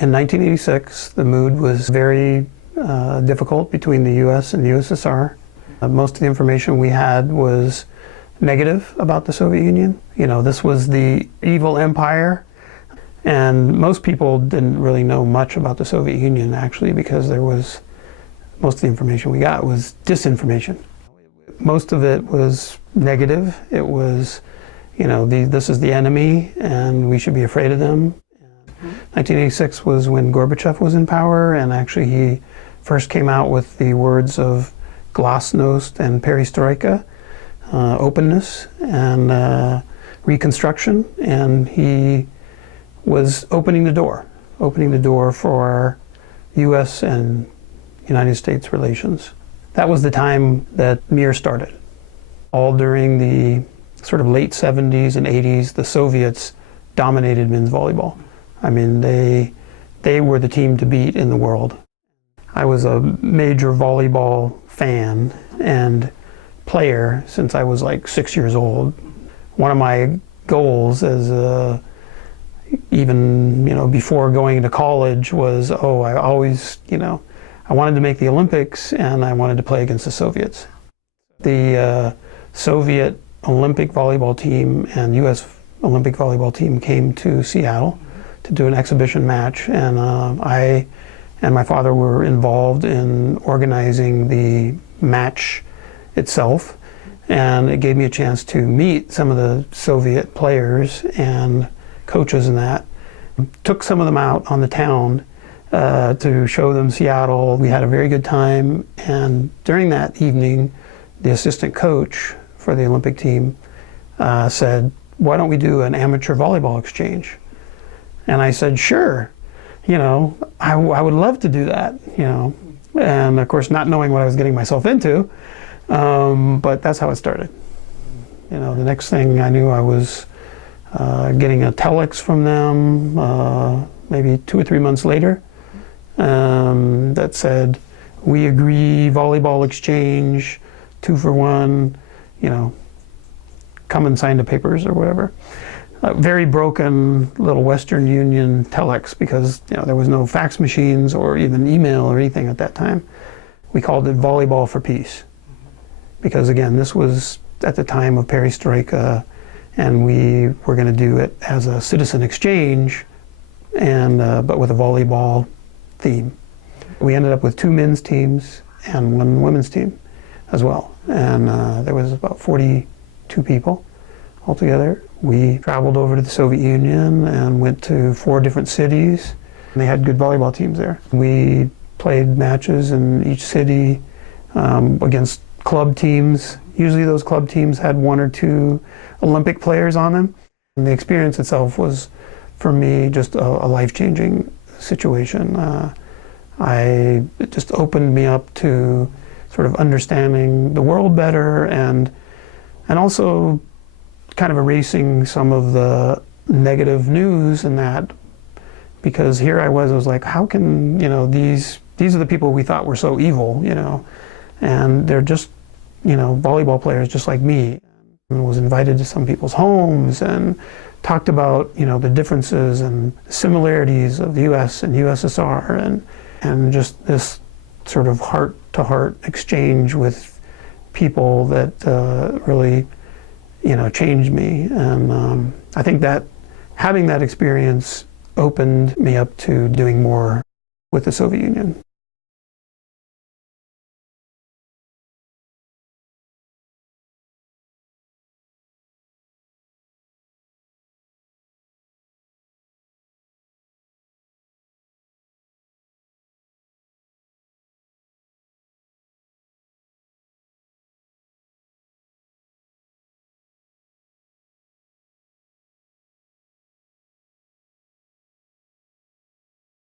In 1986, the mood was very difficult between the U.S. and the U.S.S.R. Most of the information we had was negative about the Soviet Union. You know, this was the evil empire, and most people didn't really know much about the Soviet Union, actually, because most of the information we got was disinformation. Most of it was negative. It was, you know, this is the enemy, and we should be afraid of them. 1986 was when Gorbachev was in power, and actually he first came out with the words of glasnost and perestroika, openness and reconstruction, and he was opening the door for U.S. and United States relations. That was the time that MIR started. All during the sort of late 70s and 80s, the Soviets dominated men's volleyball. I mean, they were the team to beat in the world. I was a major volleyball fan and player since I was like 6 years old. One of my goals as even, you know, before going to college was, I always, you know, I wanted to make the Olympics and I wanted to play against the Soviets. The Soviet Olympic volleyball team and U.S. Olympic volleyball team came to Seattle to do an exhibition match, and I and my father were involved in organizing the match itself, and it gave me a chance to meet some of the Soviet players and coaches and that. Took some of them out on the town to show them Seattle. We had a very good time, and during that evening, the assistant coach for the Olympic team said, "Why don't we do an amateur volleyball exchange?" And I said, "Sure, you know, I would love to do that, you know." And of course, not knowing what I was getting myself into, but that's how it started. You know, the next thing I knew, I was getting a telex from them maybe 2 or 3 months later that said, "We agree, volleyball exchange, 2 for 1, you know, come and sign the papers," or whatever. Very broken little Western Union telex, because, you know, there was no fax machines or even email or anything at that time. We called it Volleyball for Peace, because again, this was at the time of perestroika, and we were going to do it as a citizen exchange, and but with a volleyball theme. We ended up with 2 men's teams and 1 women's team as well, and there was about 42 people altogether. We traveled over to the Soviet Union and went to 4 different cities. They had good volleyball teams there. We played matches in each city against club teams. Usually those club teams had 1 or 2 Olympic players on them. And the experience itself was, for me, just a life-changing situation. It just opened me up to sort of understanding the world better, and also kind of erasing some of the negative news and that, because here I was like, how can, you know, these are the people we thought were so evil, you know, and they're just, you know, volleyball players just like me. And was invited to some people's homes and talked about, you know, the differences and similarities of the U.S. and U.S.S.R. and just this sort of heart-to-heart exchange with people that really, you know, changed me. And I think that having that experience opened me up to doing more with the Soviet Union.